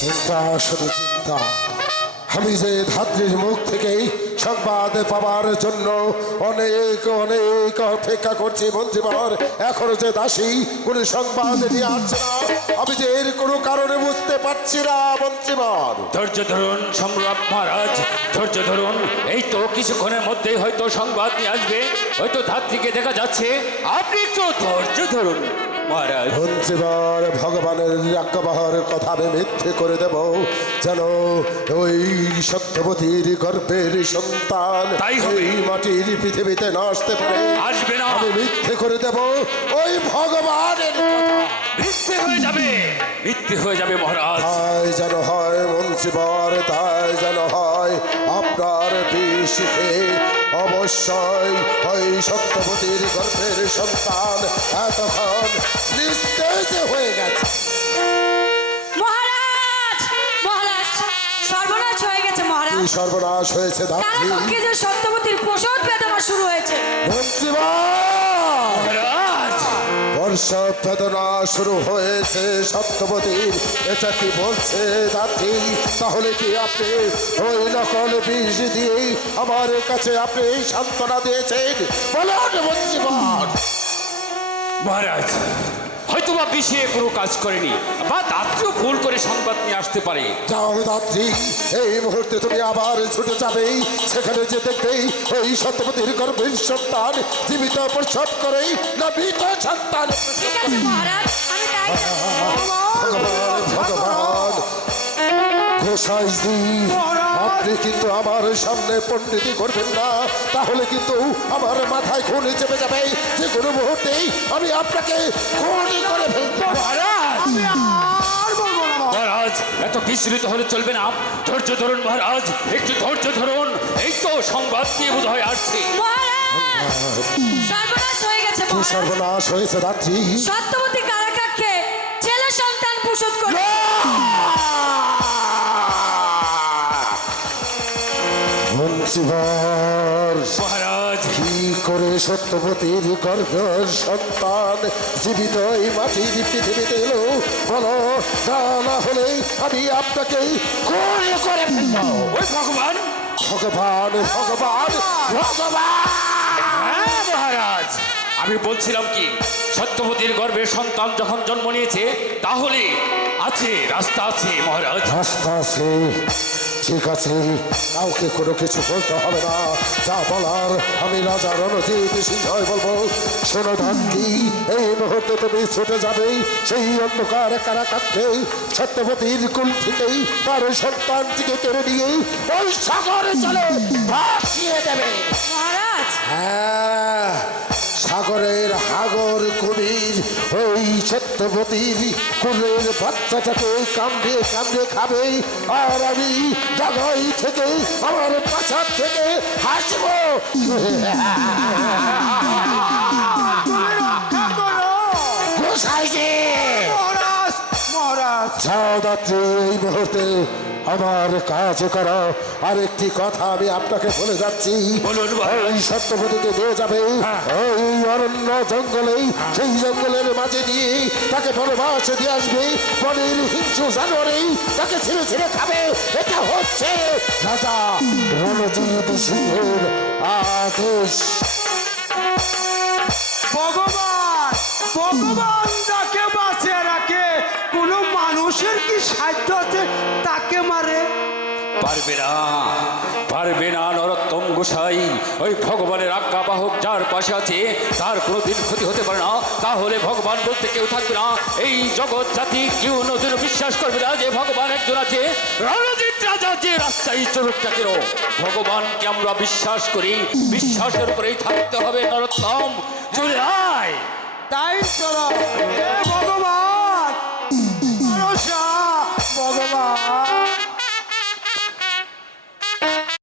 চিন্তা শুধু চিন্তা। আমি যে ধাত্রীর মুখ থেকে সংবাদ পাওয়ার জন্য অনেক অনেক অপেক্ষা করছি মন্ত্রীবর, এখনো যে দাসী কোনো সংবাদ নিয়ে আসছে না, আমি যে এর কোনো কারণে বুঝতে পারছি না মন্ত্রীবর। ধৈর্য ধরুন সম্রাট মহারাজ, ধৈর্য ধরুন। এই তো কিছুক্ষণের মধ্যেই হয়তো সংবাদ নিয়ে আসবে, হয়তো ধাত্রীকে দেখা যাচ্ছে। আপনি একটু ধৈর্য ধরুন মহারাজ। মন্ত্রীবর, ভগবানের আজ্ঞাবহর কথা আমি মিথ্যে করে দেব, যেন ওই সত্যবতীর গর্ভের সন্তান তাই হবে। এই মাটির পৃথিবীতে না আসতে পারে। আসবে না। আমি মিথ্যে করে দেব ওই ভগবানের কথা। মিথ্যে হয়ে যাবে, মিথ্যে হয়ে যাবে মহারাজ। তাই যেন হয় মন্ত্রীবর, তাই যেন হয়। আপনার বিষ খেয়ে অবশ্যই ওই সত্যবতীর গর্ভের সন্তান এতক্ষণ নিস্তেজ হয়ে গেছে। মহারাজ, মহারাজ, সর্বনাশ হয়ে গেছে মহারাজ। কি সর্বনাশ হয়েছে তার ধাত্রী? কক্ষে যে সত্যবতীর প্রসব বেদনা শুরু হয়েছে। মহারাজ, প্রসব বেদনা শুরু হয়েছে সত্যবতীর, এটা কি বলছে ধাত্রী? তাহলে কি আপনি ওই নকল বিষ দিয়ে আমার কাছে আপনি সান্ত্বনা দিয়েছেন? বলুন মন্ত্রীবর। মহারাজ, হয়তো বা বিষে কোনো কাজ করেনি, বা দাত্রীও ভুল করে সংবাদ নিয়ে আসতে পারে। যাও ধাত্রী, এই মুহূর্তে তুমি আবার ছুটে যাবে, সেখানে যে দেখবেই ওই সত্যবতীর গর্ভের সন্তান জীবিত প্রসব করে না মৃত সন্তান। ঠিক আছে মহারাজ, আমি তাই ভগবান ভগবান, গোসাইজি আপনি কিন্তু আমার সামনে পণ্ডিতি করবেন না, তাহলে কিন্তু আমার মাথায় খুন চেপে যাবে। যে কোনো মুহূর্তেই আমি আপনাকে খুন করে ফেলবো। মহারাজ, এত বিচলিত হলে চলবে না। ধৈর্য ধরুন মহারাজ, একটু ধৈর্য ধরুন। এই তো সংবাদ দিয়ে বোধ হয় আসছে। মহারাজ, সর্বনাশ হয়ে গেছে কি মহারাজ। সর্বনাশ হয়েছে ধাত্রী? সত্যবতী কারাকক্ষে ছেলে সন্তান প্রসব করে। মন্ত্রীবর, মহারাজ, কি করে সত্যবতীর গর্ভের সন্তান জীবিত এই মাটির পৃথিবীতে এলো বলো, তা না হলে আমি আপনাকে খুন করে ফেলবো। ওই ভগবান, ভগবান ভগবান ভগবান। হ্যাঁ মহারাজ, আমি বলছিলাম কি, সত্যবতীর গর্ভের সন্তান যখন জন্ম নিয়েছে, তাহলে আছে, রাস্তা আছে মহারাজ। রাস্তা আছে, ঠিক আছে, কাউকে কোনো কিছু বলতে হবে না। যা বলার আমি রাজা রণজিৎ সিংহই বলবো। শোনো ধাত্রী, এই মুহূর্তে তুমি ছুটে যাবে সেই অন্ধকার কারাকক্ষে, সত্যবতীর কুল থেকেই তার সন্তানটিকে কেড়ে নিয়ে ওই সাগরে চলে ভাসিয়ে দেবে। মহারাজ, হ্যাঁ, সাগরের হাগর কুমির ওই সত্যবতীর কুলের বাচ্চাটাকে কামড়ে কামড়ে খাবে, আর আমি জগাই থেকে আমার পাছার থেকে হাসবো। গোসাইজি, যাও ধাত্রী, এই মুহূর্তে আমার কাজ করো। আরেকটি কথা আমি আপনাকে বলে যাচ্ছি, বলুন মহারাজ। ওই সত্যবতীকে নিয়ে যাবে ওই অরণ্য জঙ্গলে, সেই জঙ্গলের মাঝে দিয়ে তাকে বনবাসে দিয়ে আসবে। বনের হিংস্র জানোয়ারে তাকে ছিঁড়ে ছিঁড়ে খাবে। এটা হচ্ছে রাজা রণজিৎ সিংহের আদেশ। ভগবান, ভগবান যাকে বাঁচিয়ে রাখে, কোনো মানুষের কি সাধ্য আছে তাকে মারে? পারবে না, পারবে না নরোত্তম গোসাই। ওই ভগবানের আজ্ঞাবাহক যার পাশে আছে তার কোনোদিন ক্ষতি হতে পারে না। তাহলে ভগবান বলতে কেউ থাকবে না। এই জগৎ জাতি কেউ নতুন বিশ্বাস করবে না যে ভগবান একজন আছে। রণজিৎ রাজা যে রাস্তায় চলুক না কেন, ভগবানকে আমরা বিশ্বাস করি, বিশ্বাসের উপরেই থাকতে হবে। নরোত্তম, চলে আয়। তাই চলো,